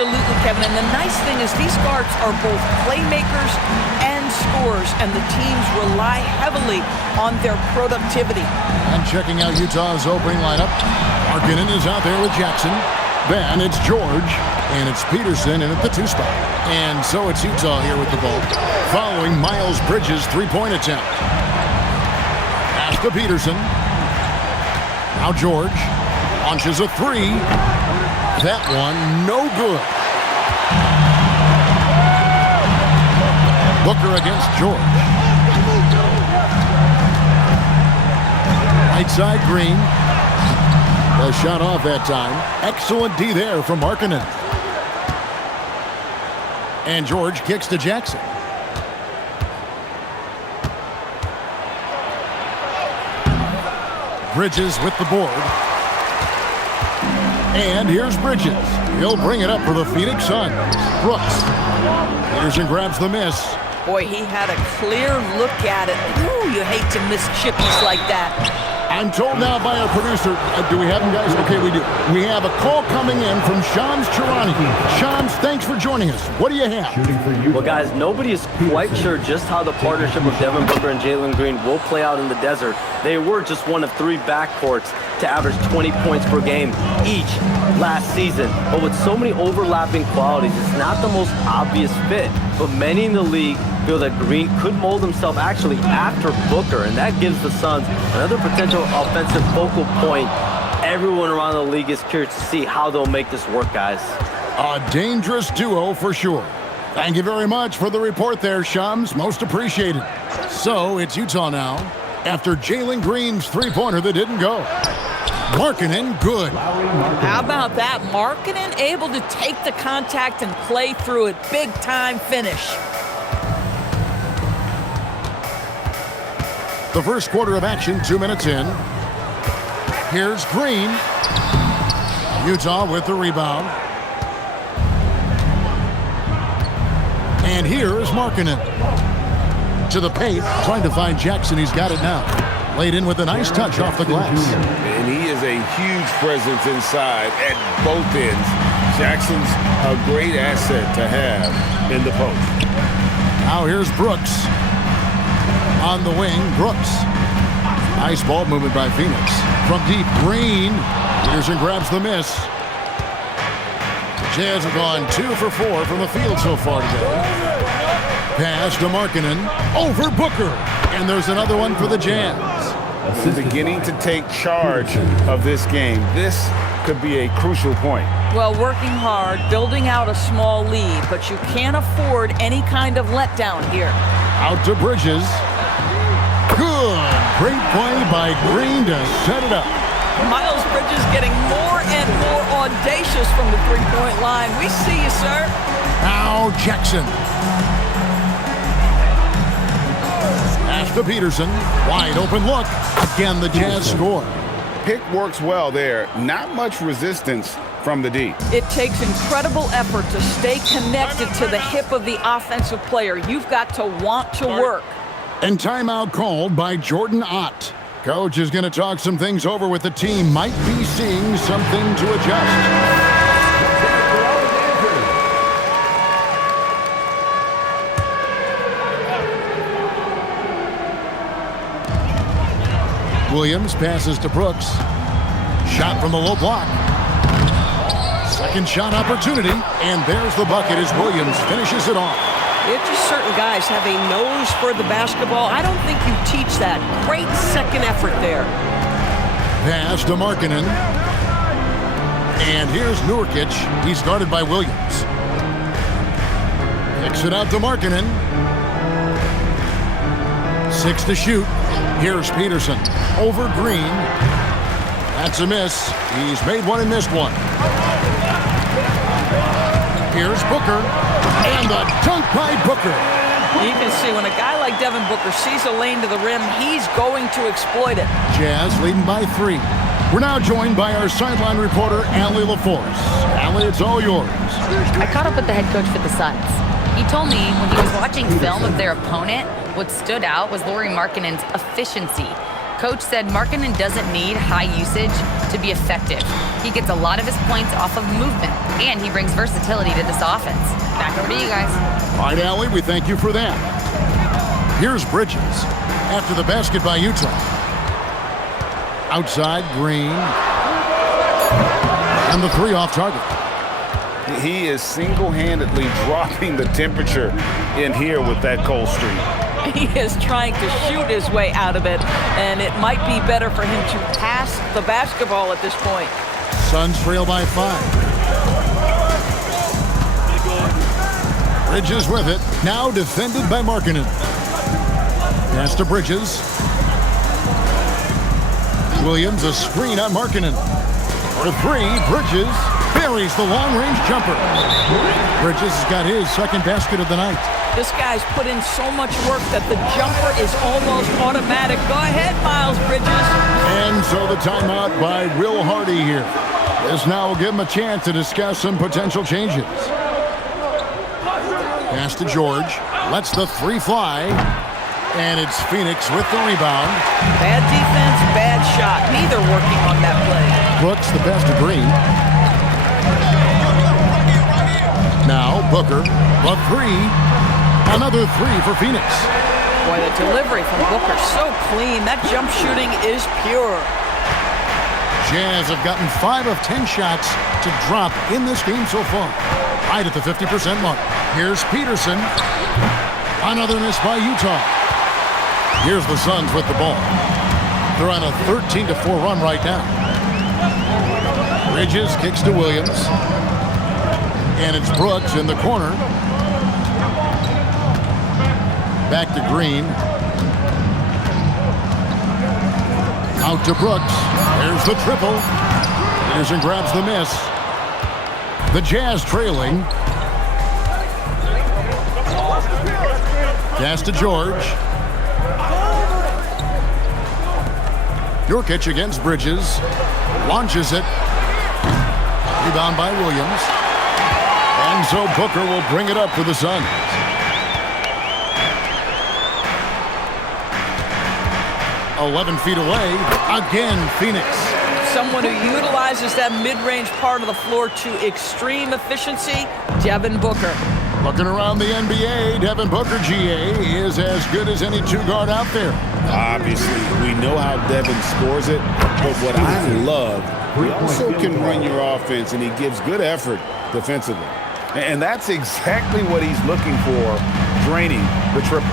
Absolutely, Kevin. And the nice thing is these guards are both playmakers and scorers, and the teams rely heavily on their productivity. And checking out Utah's opening lineup, Markkanen is out there with Jackson. Then it's George, and it's Peterson in at the 2 spot. And so it's Utah here with the ball, following Miles Bridges' three-point attempt. Pass to Peterson. Now George launches a three. That one no good. Booker against George. Right side Green. The shot off that time. Excellent D there from Markkanen. And George kicks to Jackson. Bridges with the board. And here's Bridges. He'll bring it up for the Phoenix Suns. Brooks. Peterson grabs the miss. Boy, he had a clear look at it. Ooh, you hate to miss chippies like that. I'm told now by our producer, do we have them, guys? Okay, we do. We have a call coming in from Shams Charani. Shams, thanks for joining us. What do you have? Well, guys, nobody is quite sure just how the partnership of Devin Booker and Jalen Green will play out in the desert. They were just one of 3 backcourts to average 20 points per game each last season. But with so many overlapping qualities, it's not the most obvious fit. But many in the league feel that Green could mold himself actually after Booker, and that gives the Suns another potential offensive focal point. Everyone around the league is curious to see how they'll make this work, guys. A dangerous duo for sure. Thank you very much for the report there, Shams. Most appreciated. So it's Utah now after Jalen Green's three-pointer that didn't go. Markkanen, good. How about that? Markkanen able to take the contact and play through it. Big-time finish. The first quarter of action, 2 minutes in. Here's Green. Utah with the rebound. And here is Markkanen. To the paint, trying to find Jackson. He's got it now. Laid in with a nice touch off the glass. And he is a huge presence inside at both ends. Jackson's a great asset to have in the post. Now here's Brooks. On the wing, Brooks. Nice ball movement by Phoenix. From deep, Green. Peterson grabs the miss. The Jazz have gone 2 for 4 from the field so far today. Pass to Markkanen. Over Booker. And there's another one for the Jazz. Beginning to take charge of this game. This could be a crucial point. Well, working hard, building out a small lead, but you can't afford any kind of letdown here. Out to Bridges. Good. Great play by Green to set it up. Miles Bridges getting more and more audacious from the three-point line. We see you, sir. Now Jackson. Pass to Peterson. Wide open look. Again, the Jazz score. Pick works well there. Not much resistance from the D. It takes incredible effort to stay connected to the hip of the offensive player. You've got to want to work. And timeout called by Jordan Ott. Coach is going to talk some things over with the team. Might be seeing something to adjust. Williams passes to Brooks. Shot from the low block. Second shot opportunity. And there's the bucket as Williams finishes it off. It's just certain guys have a nose for the basketball. I don't think you teach that. Great second effort there. Pass to Markkanen. And here's Nurkic. He's guarded by Williams. Kicks it out to Markkanen. 6 to shoot. Here's Peterson. Over Green. That's a miss. He's made one and missed one. Here's Booker. And the dunk by Booker. You can see when a guy like Devin Booker sees a lane to the rim, he's going to exploit it. Jazz leading by 3. We're now joined by our sideline reporter, Allie LaForce. Allie, it's all yours. I caught up with the head coach for the Suns. He told me when he was watching film of their opponent, what stood out was Lauri Markkanen's efficiency. Coach said Markkanen doesn't need high usage, to be effective. He gets a lot of his points off of movement, and he brings versatility to this offense. Back over to you guys. All right, Allie, we thank you for that. Here's Bridges after the basket by Utah. Outside, Green. And the three off target. He is single-handedly dropping the temperature in here with that cold streak. He is trying to shoot his way out of it, and it might be better for him to pass the basketball at this point. Suns trail by 5. Bridges with it. Now defended by Markkanen. Pass to Bridges. Williams, a screen on Markkanen. For three, Bridges buries the long-range jumper. Bridges has got his second basket of the night. This guy's put in so much work that the jumper is almost automatic. Go ahead, Miles Bridges. And so the timeout by Will Hardy here. This now will give him a chance to discuss some potential changes. Pass to George. Lets the three fly. And it's Phoenix with the rebound. Bad defense, bad shot. Neither working on that play. Brooks the best of Green. Now Booker, the three. Another three for Phoenix. Boy, the delivery from Booker, so clean. That jump shooting is pure. Jazz have gotten 5 of 10 shots to drop in this game so far. Right at the 50% mark. Here's Peterson. Another miss by Utah. Here's the Suns with the ball. They're on a 13-4 run right now. Bridges kicks to Williams. And it's Brooks in the corner. Back to Green. Out to Brooks. There's the triple. Peterson grabs the miss. The Jazz trailing. Pass to George. Nurkic against Bridges. Launches it. Rebound by Williams. And so Booker will bring it up for the Suns. "11 feet away." Again, Phoenix. Someone who utilizes that mid-range part of the floor to extreme efficiency, Devin Booker. Looking around the NBA, Devin Booker, GA, is as good as any two-guard out there. Obviously, we know how Devin scores it, but what I love, he also can run your offense, and he gives good effort defensively. And that's exactly what he's looking for, draining the triple.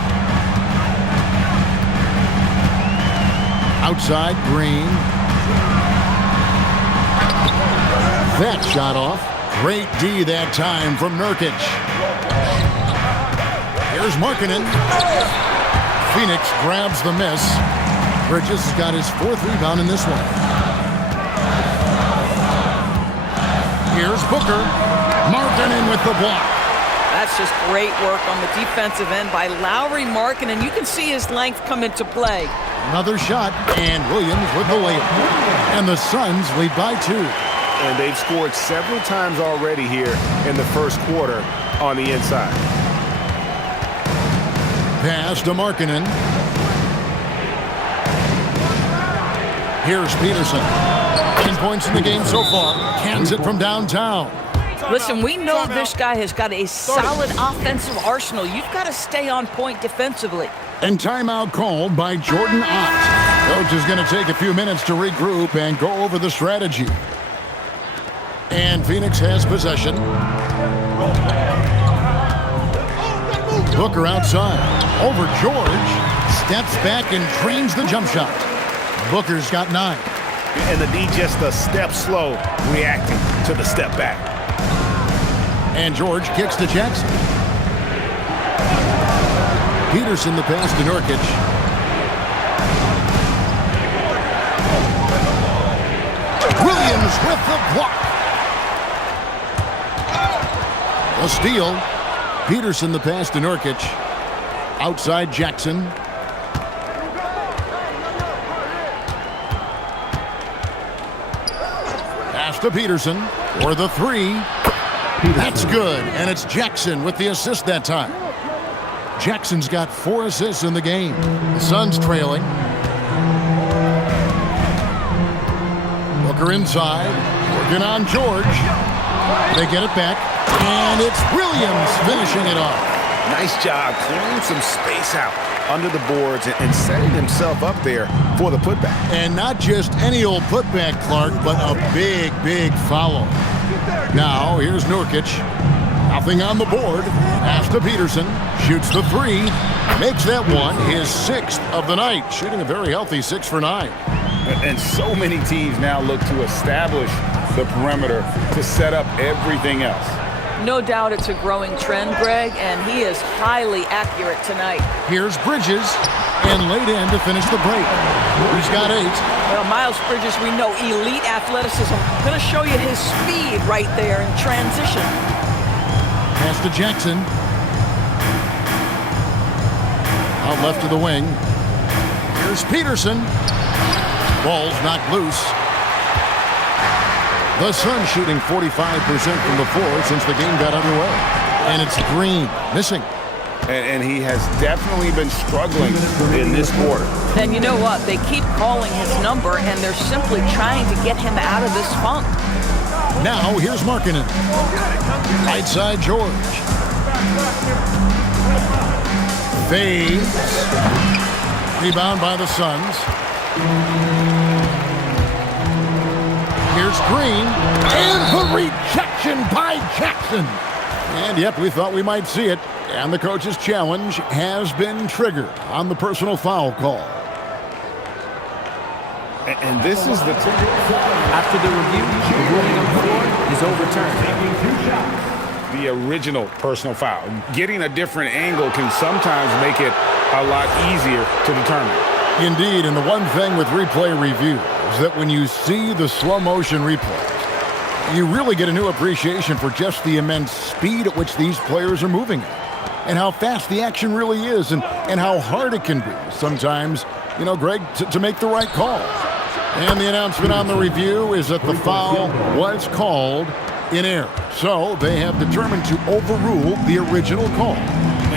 Outside, Green. That shot off. Great D that time from Nurkic. Here's Markkanen. Phoenix grabs the miss. Bridges has got his 4th rebound in this one. Here's Booker. Markkanen with the block. That's just great work on the defensive end by Lauri Markkanen. You can see his length come into play. Another shot, and Williams with the layup. And the Suns lead by 2. And they've scored several times already here in the first quarter on the inside. Pass to Markkanen. Here's Peterson. 10 points in the game so far. Cans it from downtown. Listen, we know this guy has got a solid offensive arsenal. You've got to stay on point defensively. And timeout called by Jordan Ott. Coach is going to take a few minutes to regroup and go over the strategy. And Phoenix has possession. Booker outside. Over George. Steps back and drains the jump shot. Booker's got 9. And the D just a step slow, reacting to the step back. And George kicks to Jackson. Peterson the pass to Nurkic. Williams with the block. A steal. Peterson the pass to Nurkic. Outside Jackson. Pass to Peterson for the 3. That's good, and it's Jackson with the assist that time. Jackson's got 4 assists in the game. The Suns trailing. Booker inside, working on George. They get it back, and it's Williams finishing it off. Nice job clearing some space out under the boards and setting himself up there for the putback. And not just any old putback, Clark, but a big, big follow. Now, here's Nurkic. Nothing on the board. Pass to Peterson. Shoots the three. Makes that one his 6th of the night. Shooting a very healthy 6 for 9. And so many teams now look to establish the perimeter to set up everything else. No doubt it's a growing trend, Greg, and he is highly accurate tonight. Here's Bridges, and laid in to finish the break. He's got 8. Well, Miles Bridges, we know, elite athleticism. Going to show you his speed right there in transition. Pass to Jackson. Out left to the wing. Here's Peterson. Ball's knocked loose. The Suns shooting 45% from the floor since the game got underway. And it's Green missing. And he has definitely been struggling in this quarter. And you know what? They keep calling his number, and they're simply trying to get him out of this funk. Now here's Markkanen. Right side George. Fades. Rebound by the Suns. Here's Green. And the rejection by Jackson. And yep, we thought we might see it. And the coach's challenge has been triggered on the personal foul call. And this is the After the review, the ruling on the floor is overturned. the original personal foul. Getting a different angle can sometimes make it a lot easier to determine. Indeed, and the one thing with replay review is that when you see the slow motion replays, you really get a new appreciation for just the immense speed at which these players are moving at, and how fast the action really is, and how hard it can be sometimes, you know, Greg, to make the right call. And the announcement on the review is that the foul was called in error. So they have determined to overrule the original call.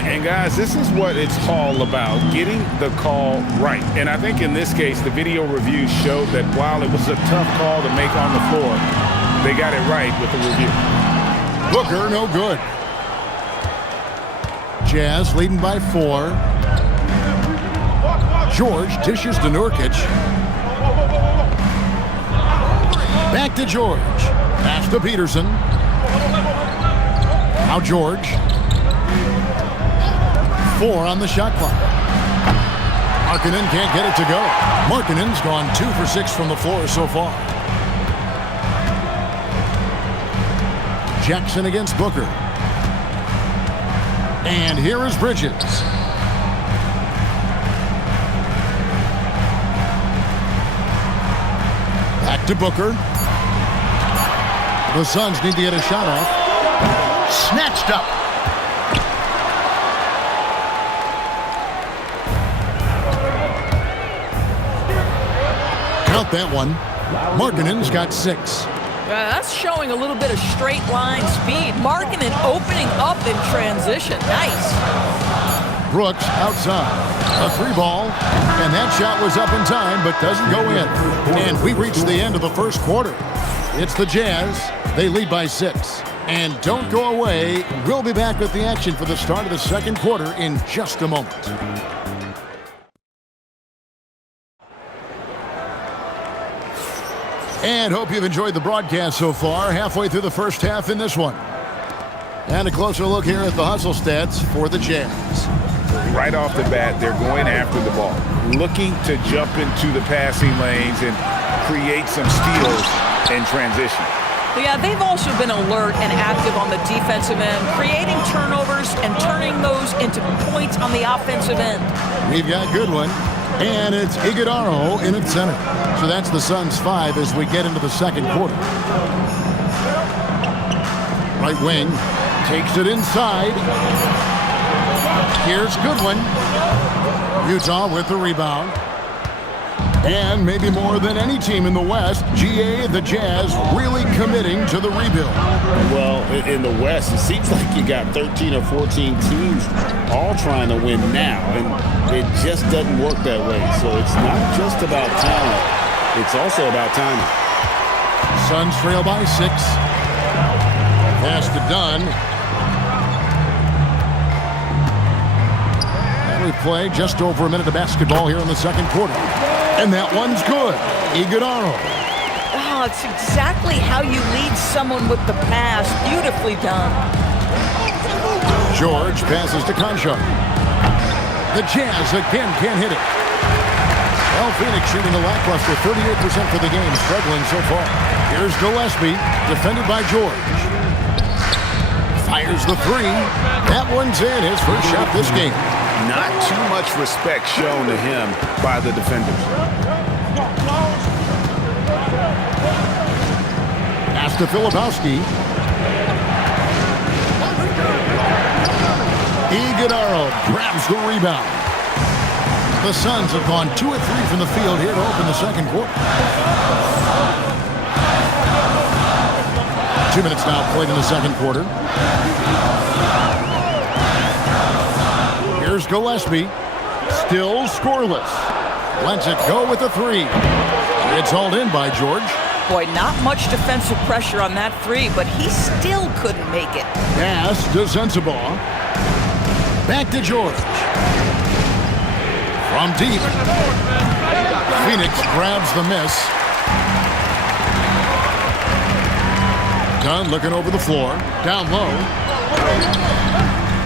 And guys, this is what it's all about, getting the call right. And I think in this case, the video review showed that while it was a tough call to make on the floor, they got it right with the review. Booker, no good. Jazz leading by 4. George dishes to Nurkic. Back to George. Pass to Peterson. Now George. 4 on the shot clock. Markkanen can't get it to go. Markkanen's gone 2 for 6 from the floor so far. Jackson against Booker. And here is Bridges. Back to Booker. The Suns need to get a shot off. Snatched up. Count that one. Markkanen's got 6. That's showing a little bit of straight line speed. Markkanen opening up in transition. Nice. Brooks outside. A 3 ball. And that shot was up in time, but doesn't go in. And we reached the end of the first quarter. It's the Jazz. They lead by 6. And don't go away. We'll be back with the action for the start of the second quarter in just a moment. And hope you've enjoyed the broadcast so far. Halfway through the first half in this one. And a closer look here at the hustle stats for the Jazz. Right off the bat, they're going after the ball, looking to jump into the passing lanes and create some steals in transition. Yeah, they've also been alert and active on the defensive end, creating turnovers and turning those into points on the offensive end. We've got Goodwin, and it's Iguodala in its center. So that's the Suns' 5 as we get into the second quarter. Right wing, takes it inside. Here's Goodwin. Utah with the rebound. And maybe more than any team in the West, GA, the Jazz, really committing to the rebuild. Well, in the West, it seems like you got 13 or 14 teams all trying to win now, and it just doesn't work that way. So it's not just about talent. It's also about timing. Suns trail by 6. Pass to Dunn. And we play just over a minute of basketball here in the second quarter. And that one's good. Iguodala. Oh, it's exactly how you lead someone with the pass. Beautifully done. George passes to Conchar. The Jazz again can't hit it. Well, Phoenix shooting a lackluster 38% for the game, struggling so far. Here's Gillespie, defended by George. Fires the three. That one's in, his first shot this game. Not too much respect shown to him by the defenders. Pass to Filipowski. Iguodala grabs the rebound. The Suns have gone 2 of 3 from the field here to open the second quarter. 2 minutes now played in the second quarter. Here's Gillespie. Still scoreless. Lets it go with the three. It's hauled in by George. Boy, not much defensive pressure on that three, but he still couldn't make it. Pass to Sensabaugh. Back to George. From deep. Phoenix grabs the miss. Dunn looking over the floor. Down low.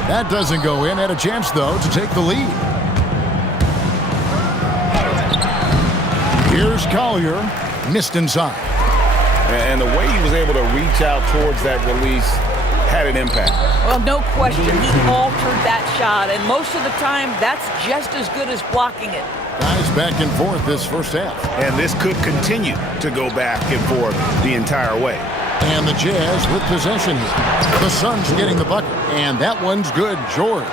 That doesn't go in. Had a chance, though, to take the lead. Here's Collier. Missed inside. And the way he was able to reach out towards that release had an impact. Well, no question. He altered that shot, and most of the time, that's just as good as blocking it. Guys back and forth this first half. And this could continue to go back and forth the entire way. And the Jazz with possession here. The Suns getting the bucket. And that one's good. George.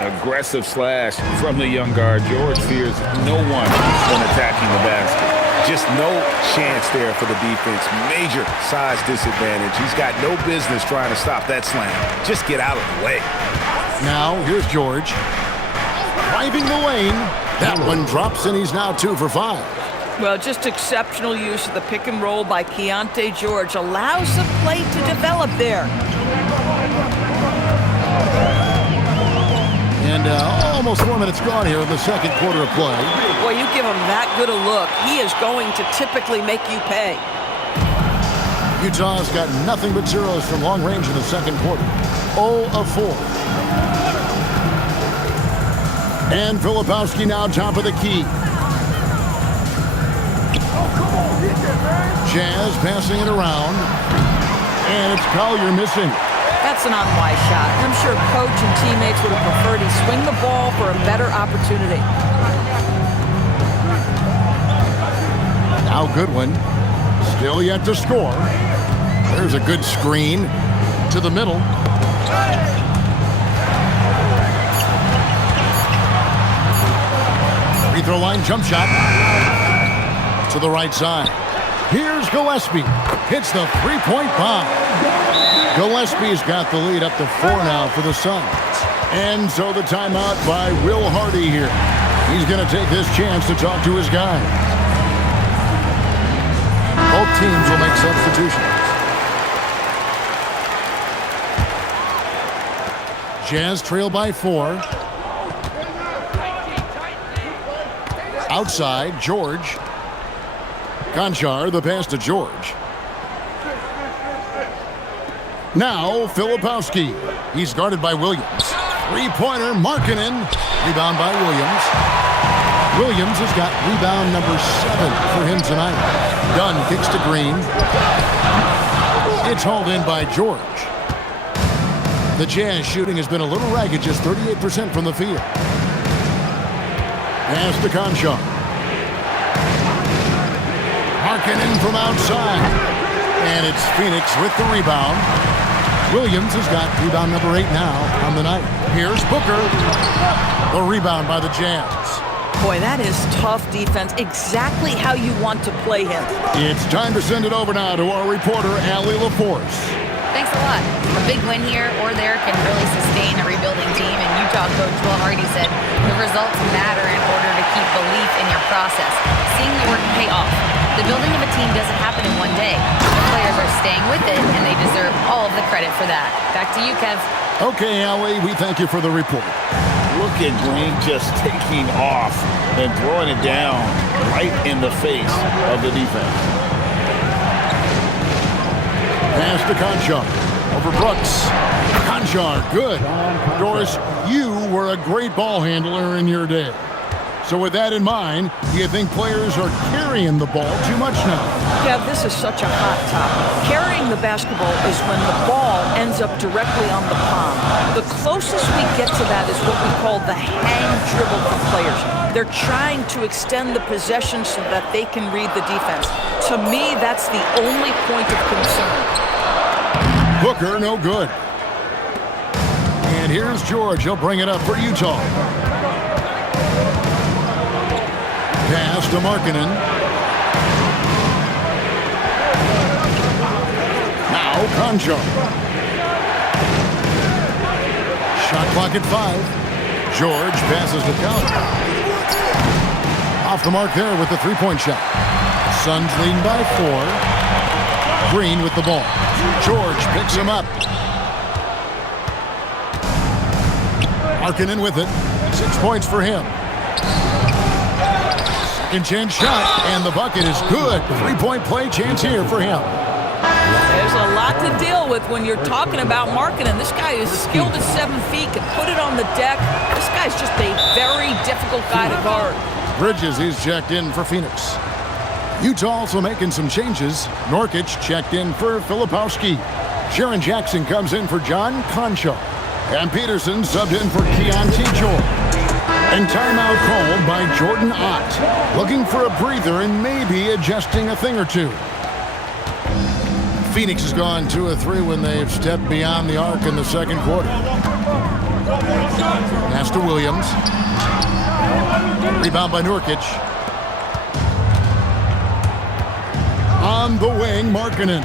Aggressive slash from the young guard. George fears no one when attacking the basket. Just no chance there for the defense. Major size disadvantage. He's got no business trying to stop that slam. Just get out of the way. Now, here's George. Driving the lane. That one drops, and he's now 2 for 5. Well, just exceptional use of the pick and roll by Keontae George. Allows the play to develop there. And almost 4 minutes gone here in the second quarter of play. Boy, you give him that good a look, he is going to typically make you pay. Utah's got nothing but zeros from long range in the second quarter. 0 of 4. And Filipowski now top of the key. Jazz passing it around. And it's Collier missing. That's an unwise shot. I'm sure coach and teammates would have preferred he swing the ball for a better opportunity. Now Goodwin, still yet to score. There's a good screen to the middle. Free throw line jump shot to the right side. Here's Gillespie. Hits the three-point bomb. Gillespie's got the lead up to 4 now for the Suns. And so the timeout by Will Hardy here. He's going to take this chance to talk to his guys. Both teams will make substitutions. Jazz trail by 4. Outside, George. Conchar, the pass to George. Now, Filipowski. He's guarded by Williams. Three-pointer, Markkanen. Rebound by Williams. Williams has got rebound number 7 for him tonight. Dunn kicks to Green. It's hauled in by George. The Jazz shooting has been a little ragged, just 38% from the field. Pass to Conchar. Markkanen from outside. And it's Phoenix with the rebound. Williams has got rebound number 8 now on the night. Here's Booker. The rebound by the Jazz. Boy, that is tough defense. Exactly how you want to play him. It's time to send it over now to our reporter, Allie LaForce. Thanks a lot. A big win here or there can really sustain a rebuilding team, and Utah coach Will Hardy said the results matter in order to keep belief in your process. Seeing the work pay off. The building of a team doesn't happen in one day. The players are staying with it, and they deserve all of the credit for that. Back to you, Kev. Okay, Allie, we thank you for the report. Look at Green just taking off and throwing it down right in the face of the defense. Pass to Conchar. Over Brooks. Conchar, good. Doris, you were a great ball handler in your day. So with that in mind, do you think players are carrying the ball too much now? Yeah, this is such a hot topic. Carrying the basketball is when the ball ends up directly on the palm. The closest we get to that is what we call the hang dribble for players. They're trying to extend the possession so that they can read the defense. To me, that's the only point of concern. Booker, no good. And here's George. He'll bring it up for Utah. Pass to Markkanen. Now Conchar. Shot clock at 5. George passes to Count. Off the mark there with the three-point shot. Suns leading by 4. Green with the ball. George picks him up. Markkanen with it. 6 points for him. Second chance shot, and the bucket is good. 3-point play chance here for him. There's a lot to deal with when you're talking about Markkanen. This guy is skilled at 7 feet, can put it on the deck. This guy's just a very difficult guy to guard. Bridges, he's checked in for Phoenix. Utah also making some changes. Nurkic checked in for Filipowski. Jaren Jackson comes in for John Conchar. And Peterson subbed in for Keontae George. And timeout called by Jordan Ott. Looking for a breather and maybe adjusting a thing or two. Phoenix has gone 2 of 3 when they've stepped beyond the arc in the second quarter. Pass to Williams. Rebound by Nurkic. On the wing, Markkanen.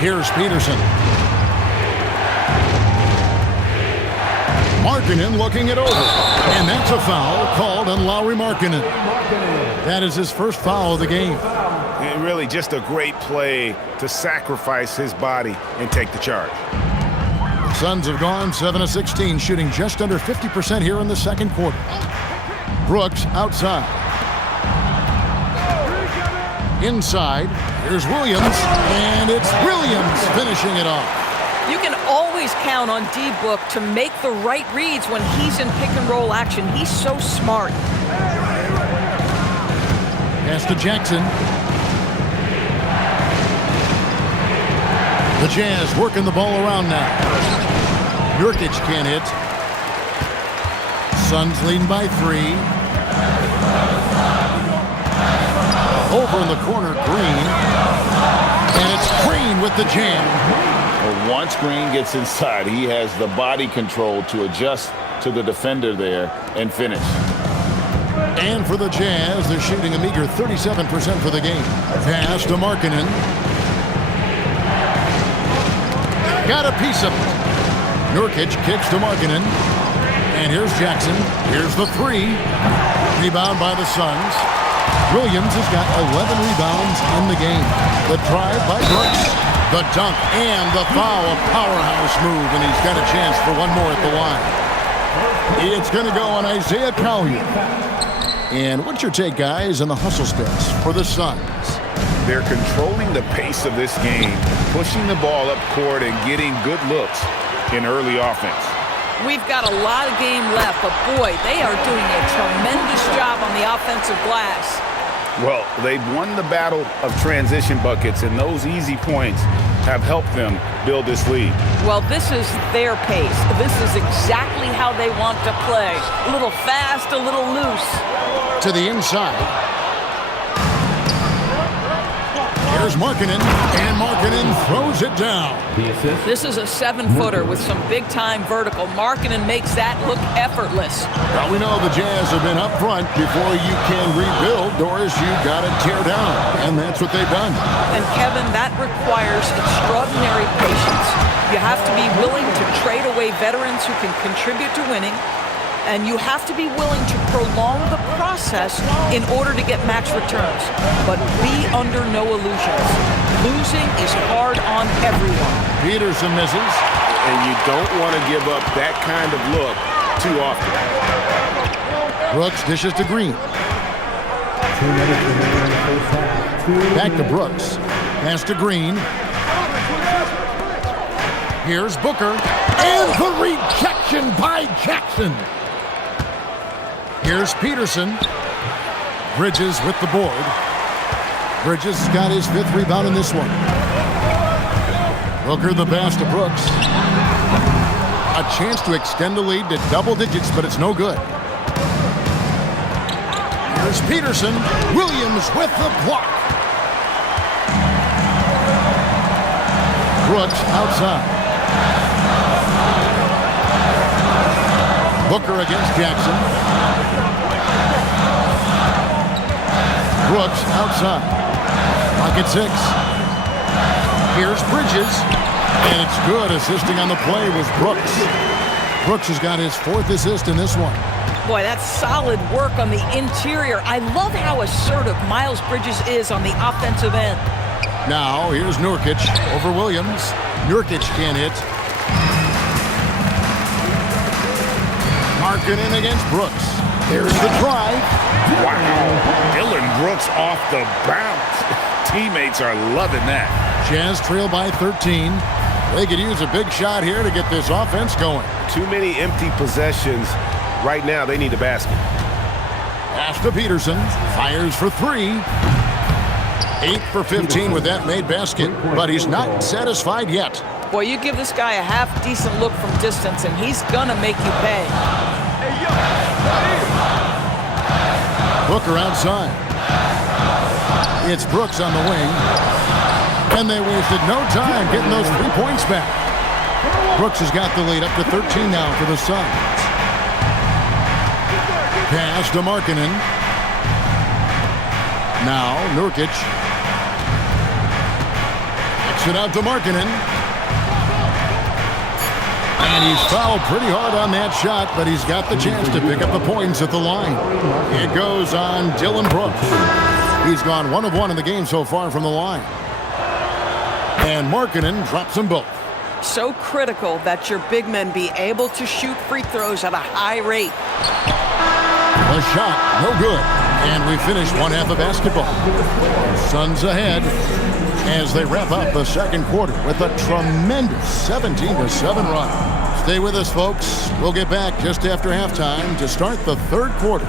Here's Peterson. Markkanen looking it over. And that's a foul called on Lauri Markkanen. That is his first foul of the game. And really just a great play to sacrifice his body and take the charge. The Suns have gone 7 of 16, shooting just under 50% here in the second quarter. Brooks outside. Inside, here's Williams, and it's Williams finishing it off. You can always count on D-Book to make the right reads when he's in pick-and-roll action. He's so smart. Pass to Jackson. The Jazz working the ball around now. Nurkic can't hit. Suns leading by 3. Over in the corner, Green. And it's Green with the jam. Well, once Green gets inside, he has the body control to adjust to the defender there and finish. And for the Jazz, they're shooting a meager 37% for the game. Pass to Markkanen. Got a piece of it. Nurkic kicks to Markkanen. And here's Jackson. Here's the 3. Rebound by the Suns. Williams has got 11 rebounds in the game. The drive by Brooks. The dunk and the foul. A powerhouse move, and he's got a chance for one more at the line. It's going to go on Isaiah Collier. And what's your take, guys, on the hustle steps for the Suns? They're controlling the pace of this game, pushing the ball up court and getting good looks in early offense. We've got a lot of game left, but boy, they are doing a tremendous job on the offensive glass. Well, they've won the battle of transition buckets, and those easy points have helped them build this lead. Well, this is their pace. This is exactly how they want to play. A little fast, a little loose. To the inside. Here's Markkanen, and Markkanen throws it down. This is a 7-footer with some big-time vertical. Markkanen makes that look effortless. Well, we know the Jazz have been up front. Before you can rebuild, Doris, you've got to tear down, and that's what they've done. And, Kevin, that requires extraordinary patience. You have to be willing to trade away veterans who can contribute to winning. and you have to be willing to prolong the process in order to get max returns. But be under no illusions. Losing is hard on everyone. Peterson misses. And you don't want to give up that kind of look too often. Brooks dishes to Green. 2 minutes remaining in the first half. Back to Brooks. Pass to Green. Here's Booker. And the rejection by Jackson. Here's Peterson. Bridges with the board. Bridges got his 5th rebound in this one. Booker the pass to Brooks. A chance to extend the lead to double digits, but it's no good. Here's Peterson. Williams with the block. Brooks outside. Booker against Jackson. Brooks outside. Pocket 6. Here's Bridges. And it's good. Assisting on the play was Brooks. Brooks has got his 4th assist in this one. Boy, that's solid work on the interior. I love how assertive Miles Bridges is on the offensive end. Now, here's Nurkic over Williams. Nurkic can't hit. Markkanen against Brooks. There's the drive. Wow. Dylan Brooks off the bounce. Teammates are loving that. Jazz trail by 13. They could use a big shot here to get this offense going. Too many empty possessions. Right now, they need a basket. Pass to Peterson. Fires for 3. 8 for 15 with that made basket, but he's not satisfied yet. Boy, you give this guy a half-decent look from distance, and he's gonna make you pay. Booker outside. It's Brooks on the wing. And they wasted no time getting those 3 points back. Brooks has got the lead up to 13 now for the Suns. Pass to Markkanen. Now Nurkic. Kicks it out to Markkanen. And he's fouled pretty hard on that shot, but he's got the chance to pick up the points at the line. It goes on Dylan Brooks. He's gone 1 of 1 in the game so far from the line. And Markkanen drops them both. So critical that your big men be able to shoot free throws at a high rate. The shot, no good. And we finish 1 half of basketball. Suns ahead as they wrap up the second quarter with a tremendous 17-7 run. Stay with us, folks. We'll get back just after halftime to start the third quarter.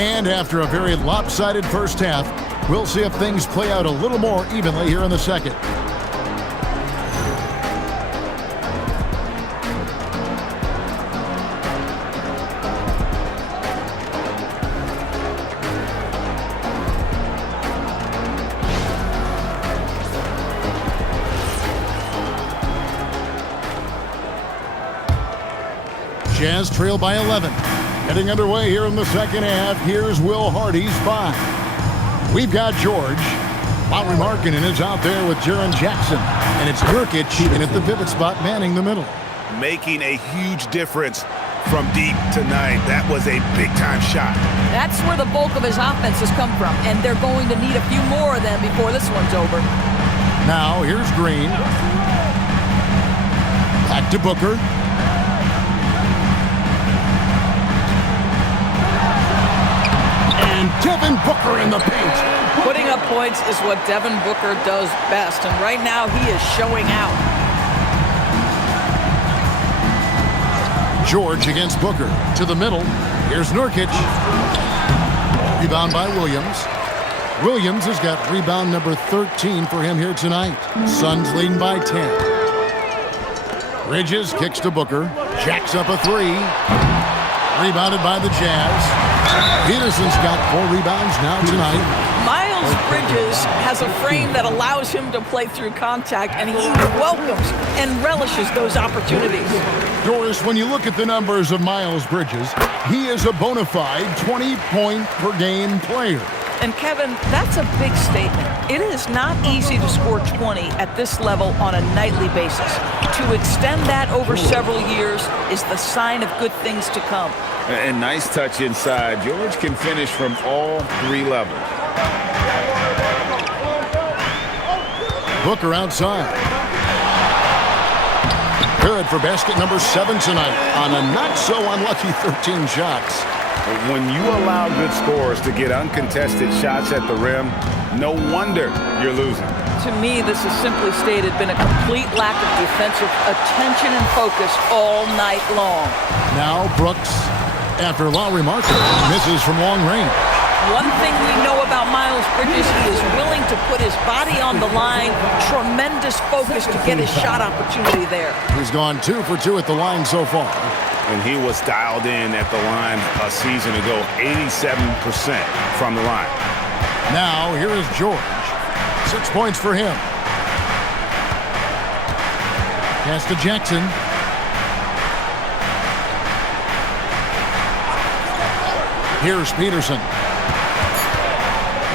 And after a very lopsided first half, we'll see if things play out a little more evenly here in the second. Jazz trail by 11. Getting underway here in the second half. Here's Will Hardy's 5. We've got George. Lauri Markkanen is out there with Jaren Jackson. And it's Nurkic in at the pivot spot manning the middle. Making a huge difference from deep tonight. That was a big-time shot. That's where the bulk of his offense has come from, and they're going to need a few more of them before this one's over. Now, here's Green. Back to Booker. And Devin Booker in the paint. Putting up points is what Devin Booker does best, and right now he is showing out. George against Booker. To the middle. Here's Nurkic. Rebound by Williams. Williams has got rebound number 13 for him here tonight. Suns leading by 10. Bridges kicks to Booker. Jacks up a 3. Rebounded by the Jazz. Peterson's got 4 rebounds now tonight. Miles Bridges has a frame that allows him to play through contact, and he welcomes and relishes those opportunities. Doris, when you look at the numbers of Miles Bridges, he is a bona fide 20-point-per-game player. And Kevin, that's a big statement. It is not easy to score 20 at this level on a nightly basis. To extend that over several years is the sign of good things to come. And nice touch inside. George can finish from all 3 levels. Booker outside. Good for basket number 7 tonight on a not-so-unlucky 13 shots. When you allow good scorers to get uncontested shots at the rim, no wonder you're losing. To me, this has simply stated been a complete lack of defensive attention and focus all night long. Now Brooks, after Lowry Markkanen misses from long range. One thing we know about Miles Bridges, he is willing to put his body on the line. Tremendous focus to get his shot opportunity there. He's gone 2 for 2 at the line so far. And he was dialed in at the line a season ago, 87% from the line. Now, here is George. 6 points for him. Pass to Jackson. Here's Peterson.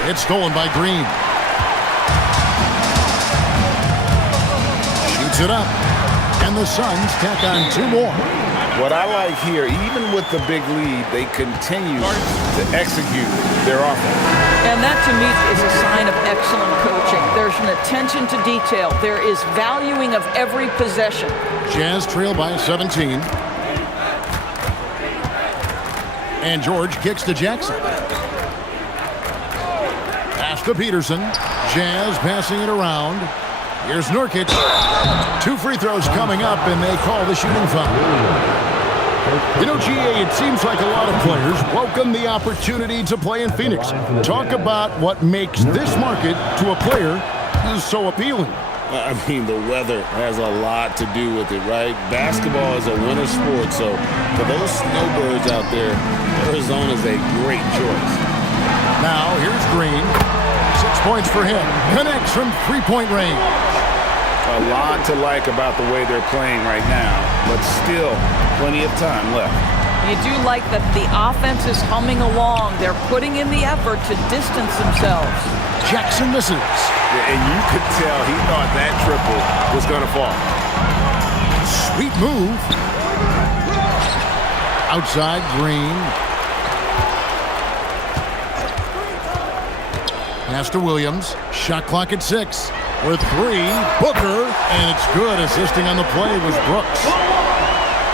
It's stolen by Green. Shoots it up. And the Suns tack on 2 more. What I like here, even with the big lead, they continue to execute their offense. And that, to me, is a sign of excellent coaching. There's an attention to detail. There is valuing of every possession. Jazz trail by 17. And George kicks to Jackson. Pass to Peterson. Jazz passing it around. Here's Nurkic. 2 free throws coming up, and they call the shooting foul. You know, GA, it seems like a lot of players welcome the opportunity to play in Phoenix. Talk about what makes this market to a player who's so appealing. I mean, the weather has a lot to do with it, right? Basketball is a winter sport, so for those snowbirds out there, Arizona is a great choice. Now, here's Green. 6 points for him. Connects from 3-point range. A lot to like about the way they're playing right now, but still plenty of time left. You do like that the offense is humming along. They're putting in the effort to distance themselves. Jackson misses. And you could tell he thought that triple was going to fall. Sweet move. Outside, Green. Pass to Williams. Shot clock at 6. With 3, Booker, and it's good. Assisting on the play was Brooks.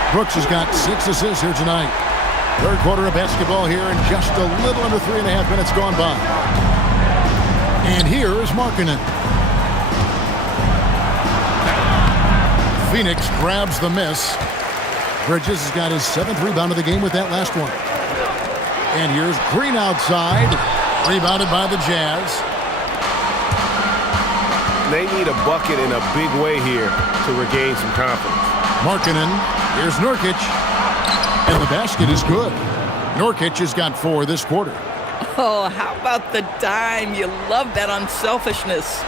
Brooks has got 6 assists here tonight. Third quarter of basketball here, and just a little under 3.5 minutes gone by. And here is Markkanen. Phoenix grabs the miss. Bridges has got his 7th rebound of the game with that last one. And here's Green outside. Rebounded by the Jazz. They need a bucket in a big way here to regain some confidence. Markkanen, here's Nurkic, and the basket is good. Nurkic has got 4 this quarter. Oh, how about the dime? You love that unselfishness.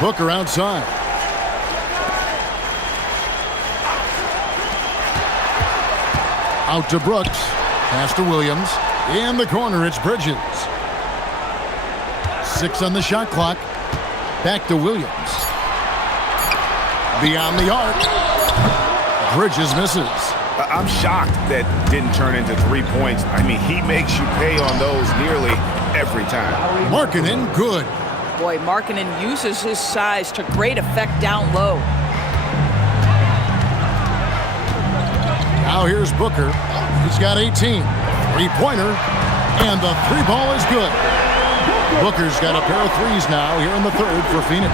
Booker outside. Out to Brooks, pass to Williams. In the corner, it's Bridges. 6 on the shot clock. Back to Williams. Beyond the arc. Bridges misses. I'm shocked that didn't turn into 3 points. I mean, he makes you pay on those nearly every time. Markkanen, good. Boy, Markkanen uses his size to great effect down low. Now here's Booker. He's got 18. 3-pointer. And the 3 ball is good. Booker's got a pair of 3s now here in the 3rd for Phoenix.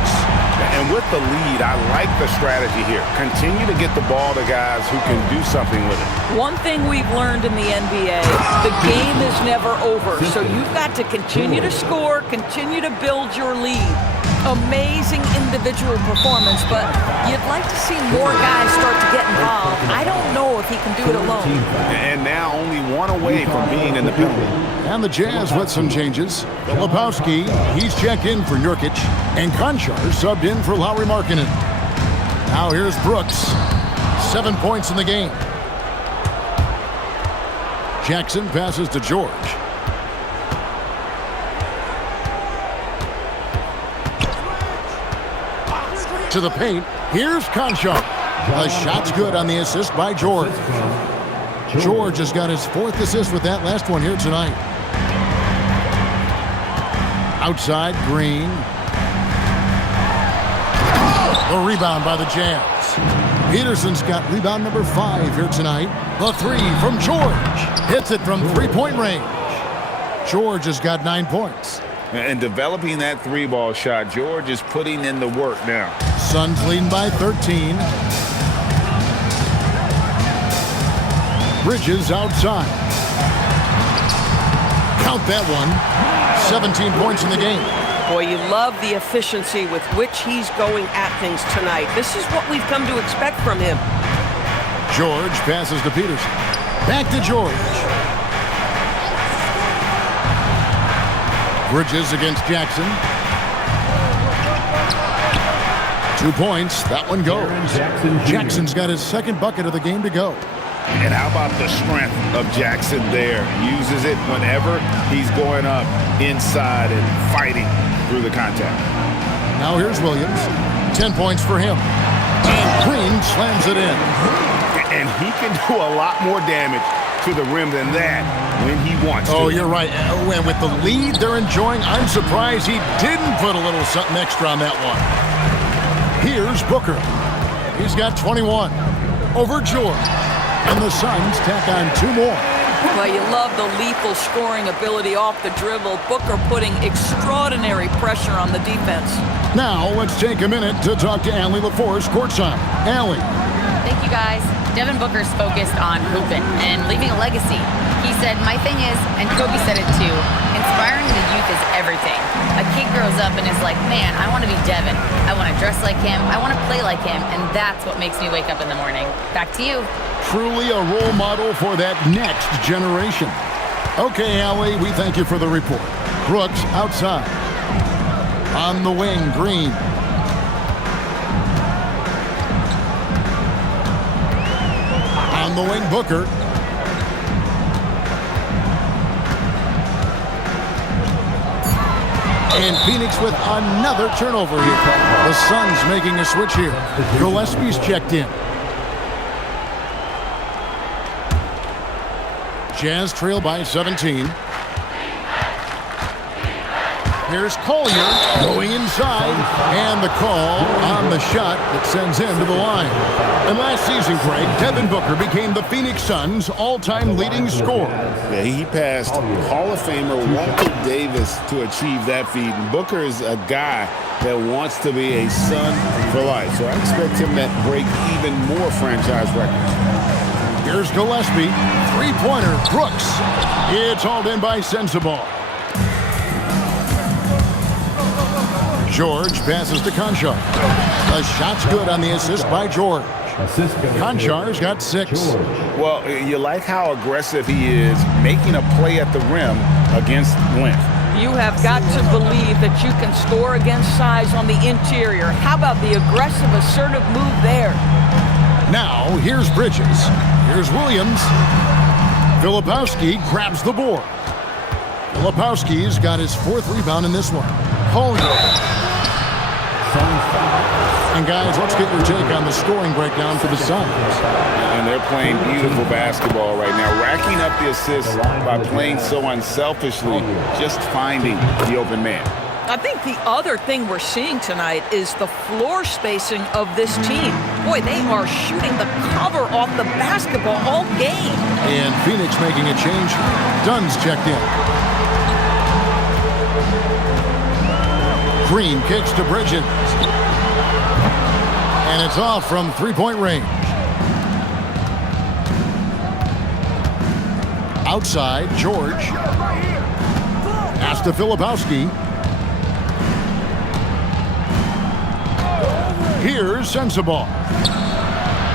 And with the lead, I like the strategy here. Continue to get the ball to guys who can do something with it. One thing we've learned in the NBA, the game is never over. So you've got to continue to score, continue to build your lead. Amazing individual performance, but you'd like to see more guys start to get involved. I don't know if he can do it alone. And now only one away from being in the penalty. And the Jazz with some changes. Filipowski, he's checked in for Nurkic, and Konchar subbed in for Lauri Markkanen. Now here's Brooks. 7 points in the game. Jackson passes to George. To the paint. Here's Konchar. The shot's good on the assist by George. George has got his 4th assist with that last one here tonight. Outside, Green. The rebound by the Jazz. Peterson's got rebound number 5 here tonight. The 3 from George. Hits it from three-point range. George has got 9 points. And developing that 3-ball shot, George is putting in the work now. Suns leading by 13. Bridges outside. Count that one. 17 points in the game. Boy, you love the efficiency with which he's going at things tonight. This is what we've come to expect from him. George passes to Peterson. Back to George. Bridges against Jackson. 2 points. That one goes. Jackson's got his 2nd bucket of the game to go. And how about the strength of Jackson there? Uses it whenever he's going up inside and fighting through the contact. Now here's Williams. 10 points for him. And Green slams it in. And he can do a lot more damage to the rim than that when he wants to. Oh, you're right. And with the lead they're enjoying, I'm surprised he didn't put a little something extra on that one. Here's Booker. He's got 21 over George. And the Suns tack on 2 more. Well, you love the lethal scoring ability off the dribble. Booker putting extraordinary pressure on the defense. Now let's take a minute to talk to Allie LaForce courtside. Allie. Thank you, guys. Devin Booker's focused on hooping and leaving a legacy. He said, my thing is, and Kobe said it too, inspiring the youth is everything. A kid grows up and is like, man, I want to be Devin. I want to dress like him. I want to play like him. And that's what makes me wake up in the morning. Back to you. Truly a role model for that next generation. Okay, Allie, we thank you for the report. Brooks outside. On the wing, Green. On the wing, Booker. And Phoenix with another turnover here. The Suns making a switch here. Gillespie's checked in. Jazz trail by 17. Here's Collier going inside, and the call on the shot that sends him to the line. And last season, Greg, Devin Booker became the Phoenix Suns' all-time leading scorer. Yeah, he passed Hall of Famer Walter Davis to achieve that feat. And Booker is a guy that wants to be a Sun for life. So I expect him to break even more franchise records. Here's Gillespie. Three-pointer, Brooks. It's hauled in by Sensabaugh. George passes to Konchar. The shot's good on the assist by George. Konchar's got 6. Well, you like how aggressive he is making a play at the rim against length. You have got to believe that you can score against size on the interior. How about the aggressive, assertive move there? Now, here's Bridges. Here's Williams. Filipowski grabs the board. Filipowski's got his 4th rebound in this one. Collier. And guys, let's get your take on the scoring breakdown for the Suns. And they're playing beautiful basketball right now, racking up the assists by playing so unselfishly, just finding the open man. I think the other thing we're seeing tonight is the floor spacing of this team. Boy, they are shooting the cover off the basketball all game. And Phoenix making a change. Dunn's checked in. Green kicks to Bridges. And it's off from three-point range. Outside, George. Pass to Filipowski. Here's Sensabaugh.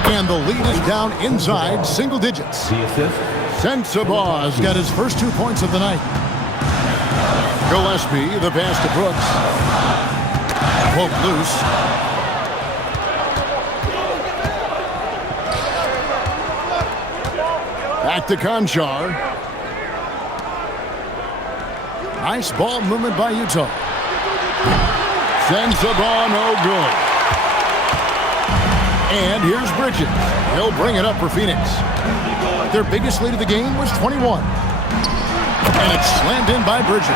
And the lead is down inside single digits. The assist. Sensabaugh's got his first 2 points of the night. Gillespie, the pass to Brooks. Poke loose. Back to Conchar. Nice ball movement by Utah. Sensabaugh, no good. And here's Bridges. He'll bring it up for Phoenix. Their biggest lead of the game was 21. And it's slammed in by Bridges.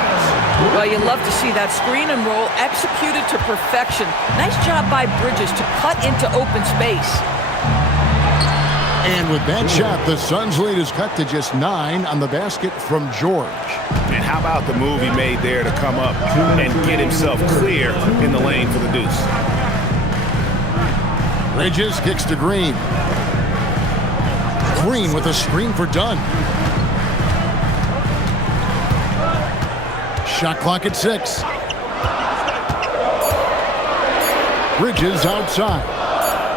Well, you love to see that screen and roll executed to perfection. Nice job by Bridges to cut into open space. And with that shot, the Suns' lead is cut to just 9 on the basket from George. And how about the move he made there to come up and get himself clear in the lane for the deuce? Bridges kicks to Green. Green with a screen for Dunn. Shot clock at 6. Bridges outside.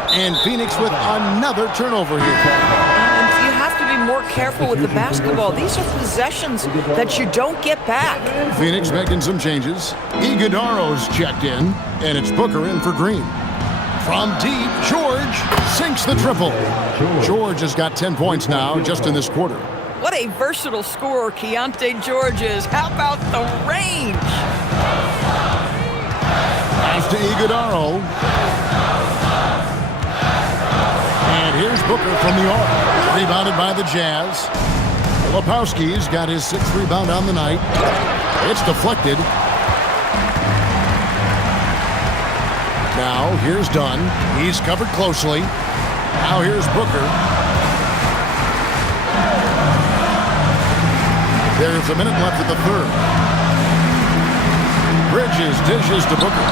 And Phoenix with another turnover here. And you have to be more careful with the basketball. These are possessions that you don't get back. Phoenix making some changes. Iguodaro's checked in, and it's Booker in for Green. From deep, George sinks the triple. George has got 10 points now just in this quarter. What a versatile scorer Keontae George is. How about the range? Pass to Iguodaro. And here's Booker from the arc. Rebounded by the Jazz. Lepowski's got his 6th rebound on the night. It's deflected. Now here's Dunn. He's covered closely. Now here's Booker. There's a minute left of the third. Bridges dishes to Booker.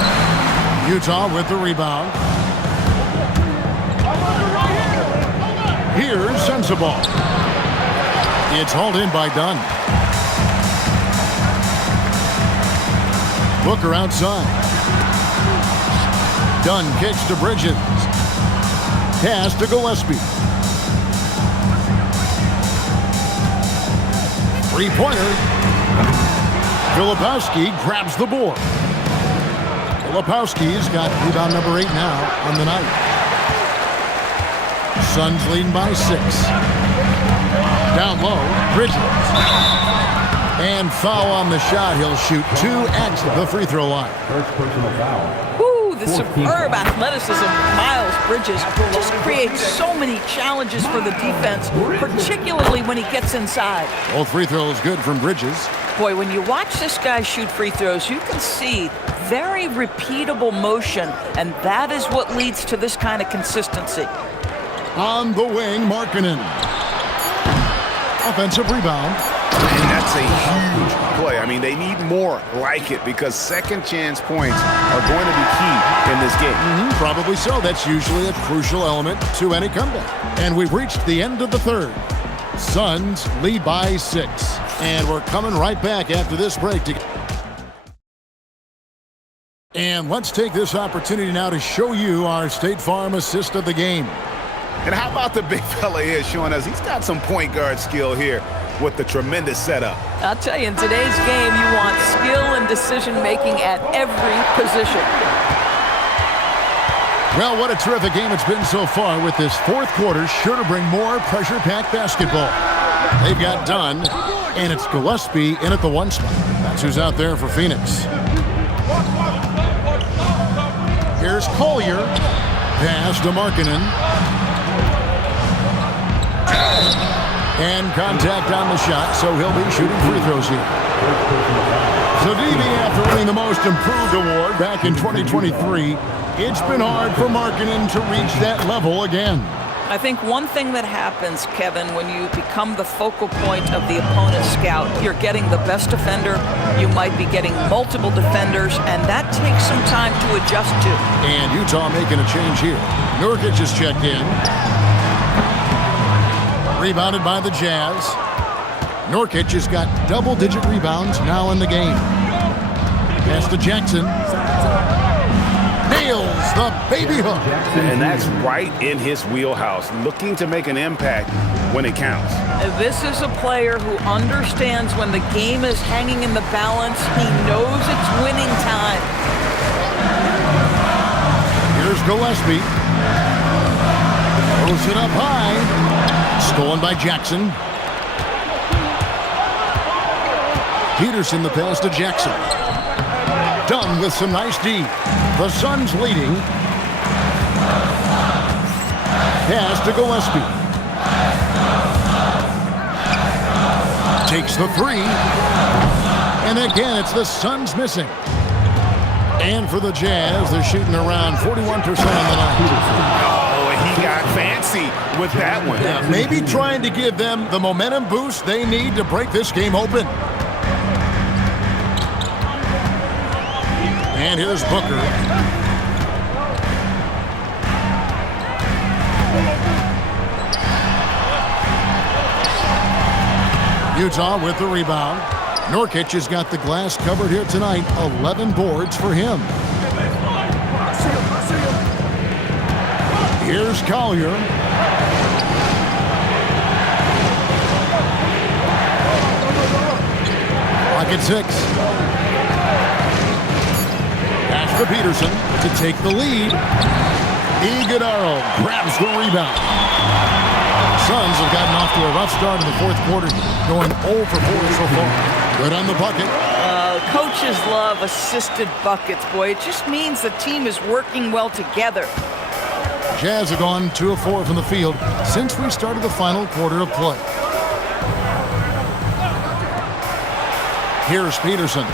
Utah with the rebound. Here's Sensabaugh. It's hauled in by Dunn. Booker outside. Dunn kicks to Bridges. Pass to Gillespie. Three-pointer. Filipowski grabs the board. Filipowski's got rebound number 8 now on the night. Suns leading by 6. Down low, Bridges. And foul on the shot. He'll shoot 2 at the free throw line. First personal foul. Ooh, the superb athleticism of Miles Bridges just creates so many challenges for the defense, particularly when he gets inside. Both free throws good from Bridges. Boy, when you watch this guy shoot free throws, you can see very repeatable motion, and that is what leads to this kind of consistency. On the wing, Markkanen. Offensive rebound. And that's a huge play. I mean, they need more like it because second chance points are going to be key in this game. Probably so. That's usually a crucial element to any comeback. And we've reached the end of the third. Suns lead by 6. And we're coming right back after this break. And let's take this opportunity now to show you our State Farm assist of the game. And how about the big fella here showing us he's got some point guard skill here with the tremendous setup. I'll tell you, in today's game, you want skill and decision-making at every position. Well, what a terrific game it's been so far with this fourth quarter. Sure to bring more pressure-packed basketball. They've got Dunn, and it's Gillespie in at the 1 spot. That's who's out there for Phoenix. Here's Collier. Pass to Markkanen. And contact on the shot, so he'll be shooting free throws here. So DB, after winning the Most Improved Award back in 2023, it's been hard for Markkanen to reach that level again. I think one thing that happens, Kevin, when you become the focal point of the opponent's scout, you're getting the best defender, you might be getting multiple defenders, and that takes some time to adjust to. And Utah making a change here. Nurkic is checked in. Rebounded by the Jazz. Nurkic has got double-digit rebounds now in the game. Pass to Jackson. nails the baby hook. And that's right in his wheelhouse, looking to make an impact when it counts. This is a player who understands when the game is hanging in the balance. He knows it's winning time. Here's Gillespie. Throws it up high. Stolen by Jackson. Peterson the pass to Jackson. Dunn with some nice D. The Suns leading. Pass to Gillespie. Takes the three. And again, it's the Suns missing. And for the Jazz, they're shooting around 41% on the night. Oh, and he got fancy with that one. Yeah, maybe trying to give them the momentum boost they need to break this game open. And here's Booker. Utah with the rebound. Nurkic has got the glass covered here tonight. 11 boards for him. Here's Collier. Clock at 6. Pass to Peterson to take the lead. Iguodala grabs the rebound. Suns have gotten off to a rough start in the fourth quarter, going 0 for 4 so far. Good on the bucket. Coaches love assisted buckets, boy. It just means the team is working well together. Jazz have gone 2 of 4 from the field since we started the final quarter of play. Here's Peterson.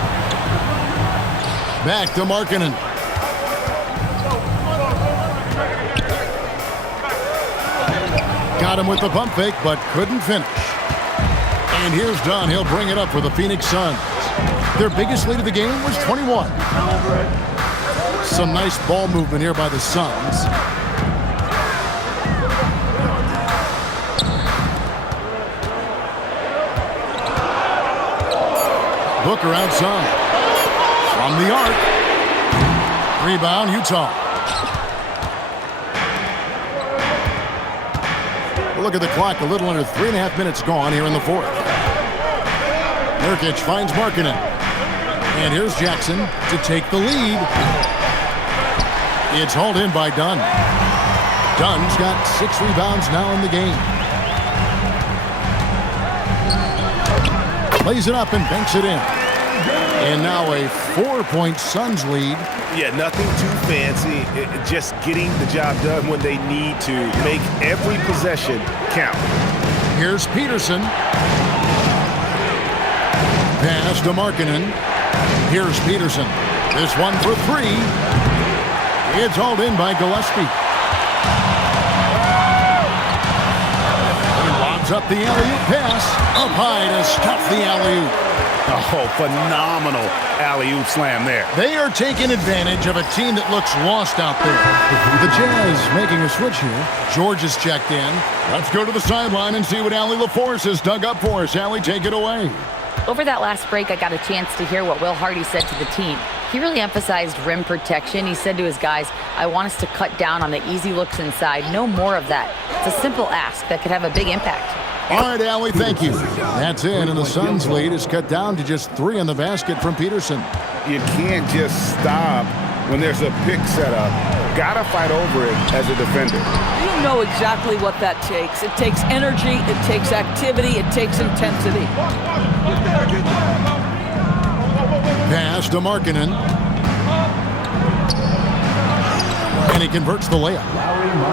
Back to Markkanen. Got him with the pump fake, but couldn't finish. And here's Dunn. He'll bring it up for the Phoenix Suns. Their biggest lead of the game was 21. Some nice ball movement here by the Suns. Booker outside. From the arc. Rebound, Utah. Look at the clock. A little under 3.5 minutes gone here in the fourth. Nurkic finds Markkanen. And here's Jackson to take the lead. It's hauled in by Dunn. Dunn's got 6 rebounds now in the game. Plays it up and banks it in. And now a 4-point Suns lead. Yeah, nothing too fancy. Just getting the job done when they need to. Make every possession count. Here's Peterson. Pass to Markkanen. Here's Peterson. This one for 3. It's hauled in by Gillespie. He lobs up the alley-oop pass. Up high to stop the alley-oop. Oh, phenomenal alley-oop slam there. They are taking advantage of a team that looks lost out there. The Jazz making a switch here. George has checked in. Let's go to the sideline and see what Allie LaForce has dug up for us. Allie, take it away. Over that last break, I got a chance to hear what Will Hardy said to the team. He really emphasized rim protection. He said to his guys, I want us to cut down on the easy looks inside. No more of that. It's a simple ask that could have a big impact. All right, Allie, thank you. That's in, and the Suns' lead is cut down to just 3 in the basket from Peterson. You can't just stop when there's a pick set up. Gotta fight over it as a defender. You know exactly what that takes. It takes energy, it takes activity, it takes intensity. Pass to Markkanen. And he converts the layup.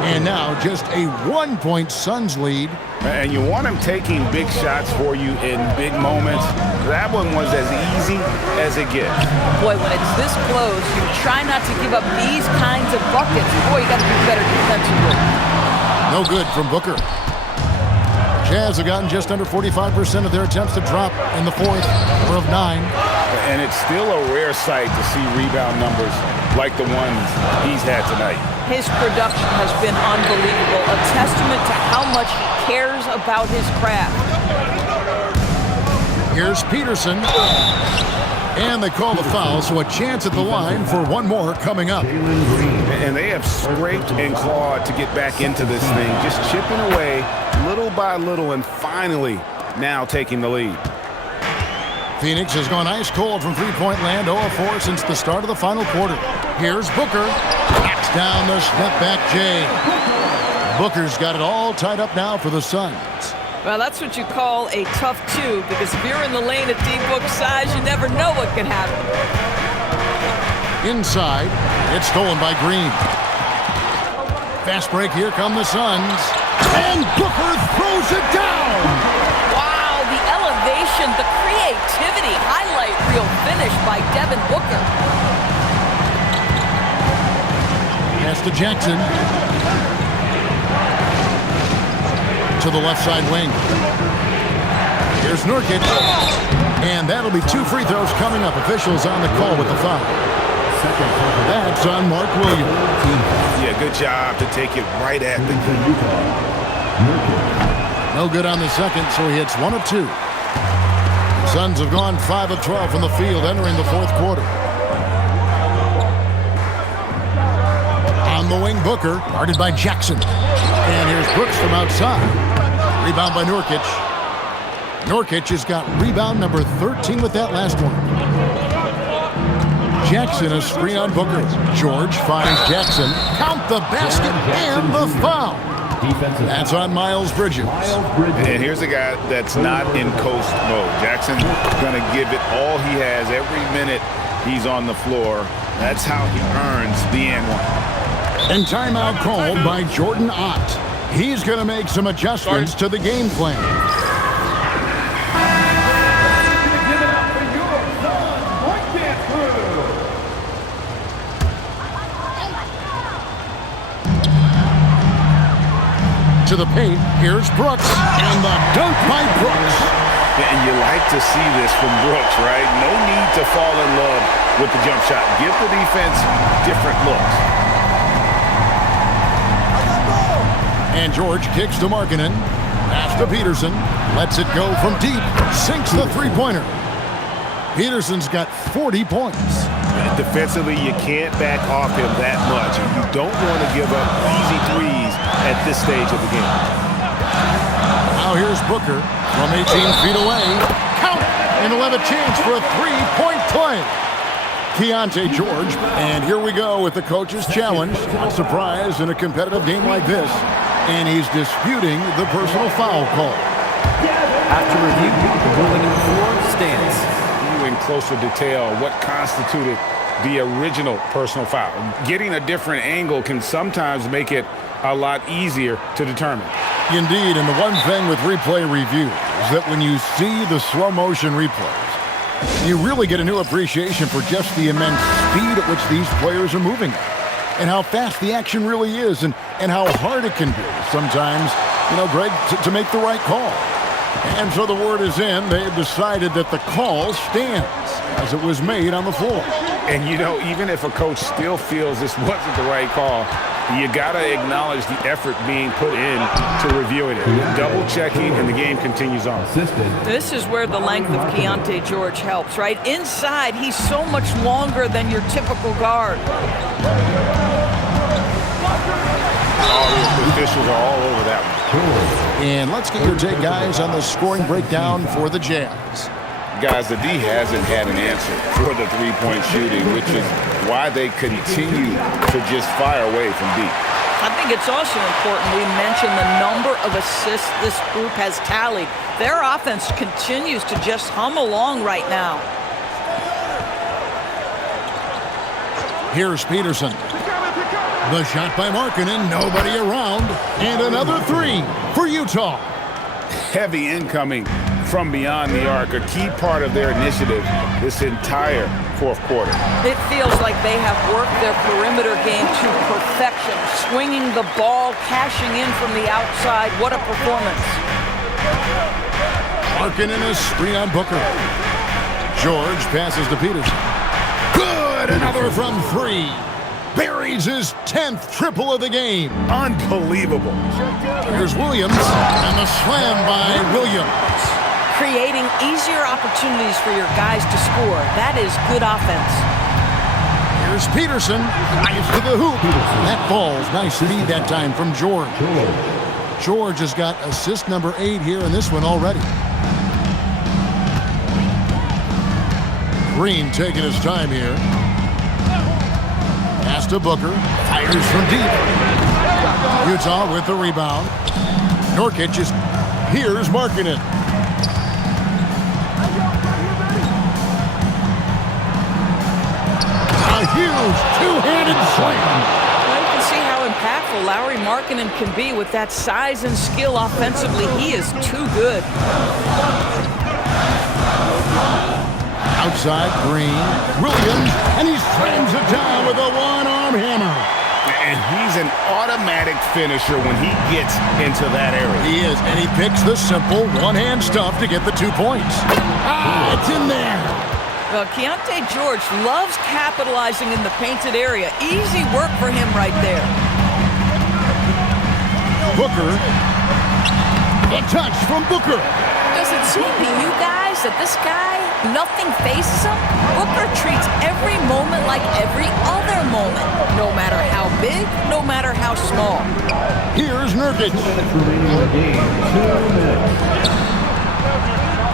And now just a 1-point Suns lead. And you want him taking big shots for you in big moments. That one was as easy as it gets. Boy, when it's this close, you try not to give up these kinds of buckets. Boy, you got to be better defensively. No good from Booker. Jazz have gotten just under 45% of their attempts to drop in the fourth, or of 9. And it's still a rare sight to see rebound numbers like the ones he's had tonight. His production has been unbelievable, a testament to how much he cares about his craft. Here's Peterson. And they call the foul, so a chance at the line for one more coming up. And they have scraped and clawed to get back into this thing, just chipping away little by little and finally now taking the lead. Phoenix has gone ice cold from three-point land, 0-4 since the start of the final quarter. Here's Booker. Knocks down the step-back J. Booker's got it all tied up now for the Suns. Well, that's what you call a tough two, because if you're in the lane at D-Book's size, you never know what can happen. Inside, it's stolen by Green. Fast break, here come the Suns. And Booker throws it down! Wow, the elevation, the creativity, highlight reel finish by Devin Booker. Pass to Jackson. To the left side wing. Here's Nurkic. And that'll be 2 free throws coming up. Officials on the call with the foul. That's on Mark Williams. Yeah, good job to take it right at the key. No good on the second, so he hits 1 of 2. The Suns have gone 5 of 12 from the field entering the fourth quarter. On the wing, Booker, guarded by Jackson. And here's Brooks from outside. Rebound by Nurkic. Nurkic has got rebound number 13 with that last one. Jackson, a screen on Booker. George finds Jackson. Count the basket and the foul. That's on Miles Bridges. And here's a guy that's not in coast mode. Jackson's going to give it all he has every minute he's on the floor. That's how he earns the and one. And timeout called by Jordan Ott. He's going to make some adjustments to the game plan. To the paint, here's Brooks, and the dunk by Brooks. And you like to see this from Brooks, right? No need to fall in love with the jump shot. Give the defense different looks. And George kicks to Markkanen. Pass to Peterson. Lets it go from deep. Sinks the three-pointer. Peterson's got 40 points. Defensively, you can't back off him that much. You don't want to give up easy threes at this stage of the game. Now here's Booker from 18 feet away. Count it! And he'll have a chance for a three-point play. Keontae George. And here we go with the coach's challenge. Not surprised in a competitive game like this. And he's disputing the personal foul call. After review, the ruling on the floor stands. In closer detail, what constituted the original personal foul. Getting a different angle can sometimes make it a lot easier to determine. Indeed, and the one thing with replay review is that when you see the slow motion replays, you really get a new appreciation for just the immense speed at which these players are moving and how fast the action really is and how hard it can be sometimes, Greg, to make the right call. And so the word is in. They've decided that the call stands as it was made on the floor. And, even if a coach still feels this wasn't the right call, you got to acknowledge the effort being put in to reviewing it. Double-checking, and the game continues on. This is where the length of Keontae George helps, right? Inside, he's so much longer than your typical guard. The officials are all over that one. And let's get your take, guys, on the scoring breakdown for the Jazz. Guys, the D hasn't had an answer for the three-point shooting, which is why they continue to just fire away from deep. I think it's also important we mention the number of assists this group has tallied. Their offense continues to just hum along right now. Here's Peterson. The shot by Markkanen, nobody around, and another three for Utah. Heavy incoming from beyond the arc, a key part of their initiative this entire fourth quarter. It feels like they have worked their perimeter game to perfection, swinging the ball, cashing in from the outside. What a performance. Markkanen a screen on Booker. George passes to Peterson. Good, another from 3. Buries his 10th triple of the game. Unbelievable. Here's Williams, and the slam by Williams. creating easier opportunities for your guys to score. That is good offense. Here's Peterson. Drives to the hoop. That falls. Nice speed that time from George. George has got assist number 8 here in this one already. Green taking his time here. Pass to Booker. Fires from deep. Utah with the rebound. Nurkic is here's marking it. A huge two-handed slam. Well, you can see how impactful Lauri Markkanen can be with that size and skill offensively. He is too good. Outside, Green, Williams, and he slams it down with a one-arm hammer. And he's an automatic finisher when he gets into that area. He is, and he picks the simple one-hand stuff to get the 2 points. Ah, it's in there. Well, Keontae George loves capitalizing in the painted area. Easy work for him right there. Booker, a touch from Booker. Does it seem to you guys that this guy, nothing faces him? Booker treats every moment like every other moment, no matter how big, no matter how small. Here's Nurkic. 2 minutes remaining in the game. 2 minutes.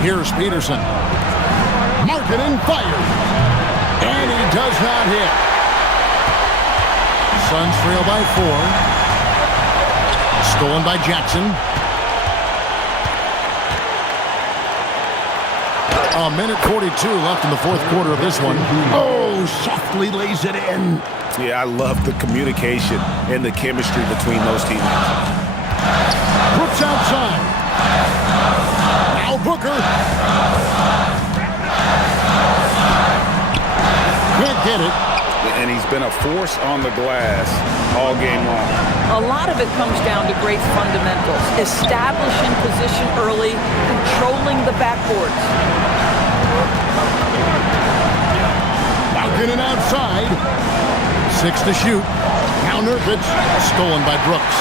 Here's Peterson. Markkanen fires. And he does not hit. Suns trail by 4. Stolen by Jackson. A minute 42 left in the fourth quarter of this one. Oh, softly lays it in. Yeah, I love the communication and the chemistry between those teammates. Brooks outside. Now Booker. Can't get it. And he's been a force on the glass all game long. A lot of it comes down to great fundamentals. Establishing position early, controlling the backboards. Malkin outside. 6 to shoot. Now Nurkic. Stolen by Brooks.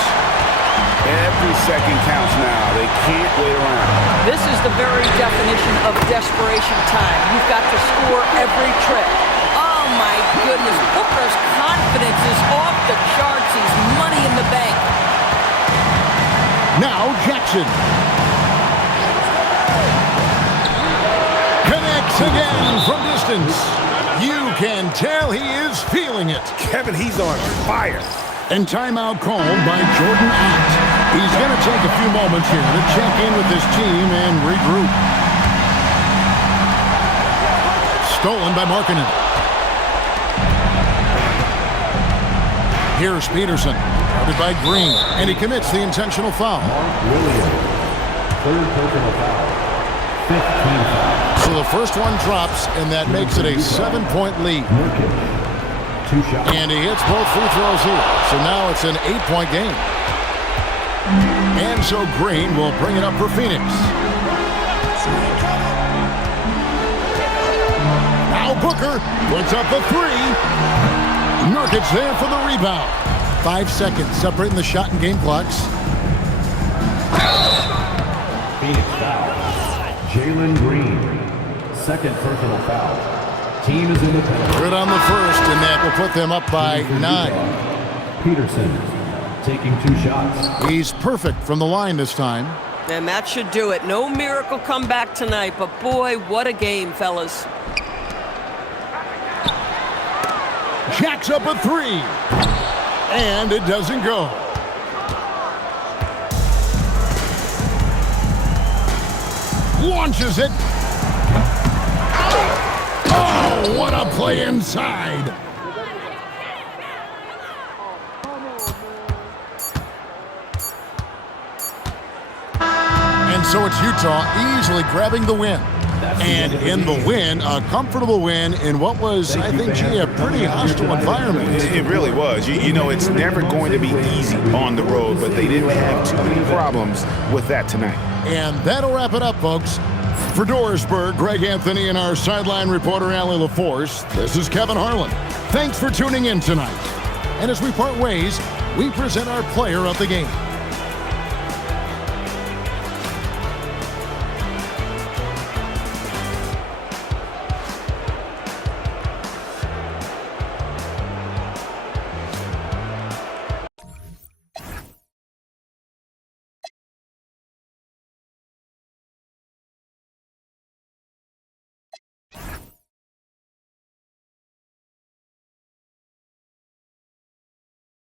Every second counts now. They can't wait around. This is the very definition of desperation time. You've got to score every trick. Oh my goodness, Booker's confidence is off the charts. He's money in the bank. Now Jackson. Connects again from distance. You can tell he is feeling it. Kevin, he's on fire. And timeout called by Jordan Ott. He's going to take a few moments here to check in with his team and regroup. Stolen by Markkanen. Here's Peterson. Guarded by Green. And he commits the intentional foul. Williams. Third personal foul. 15 foul. So the first one drops, and that makes it a 7-point lead. Nurkic. 2 shots. And he hits both free throws here. So now it's an 8-point game. And so Green will bring it up for Phoenix. Now Booker puts up a 3. Nurkic there for the rebound. 5 seconds separating the shot and game clocks. Phoenix foul. Jalen Green. Second personal foul. Team is in the penalty. Good on the first, and that will put them up by 9. Peterson taking 2 shots. He's perfect from the line this time. And that should do it. No miracle comeback tonight, but boy, what a game, fellas. Jacks up a 3. And it doesn't go. Launches it. Oh, what a play inside. And so it's Utah easily grabbing the win. And in the win, a comfortable win in what was, I think, G, a pretty hostile environment. It really was. You know, it's never going to be easy on the road, but they didn't have too many problems with that tonight. And that'll wrap it up, folks. For Doorsburg, Greg Anthony, and our sideline reporter, Allie LaForce, this is Kevin Harlan. Thanks for tuning in tonight. And as we part ways, we present our player of the game.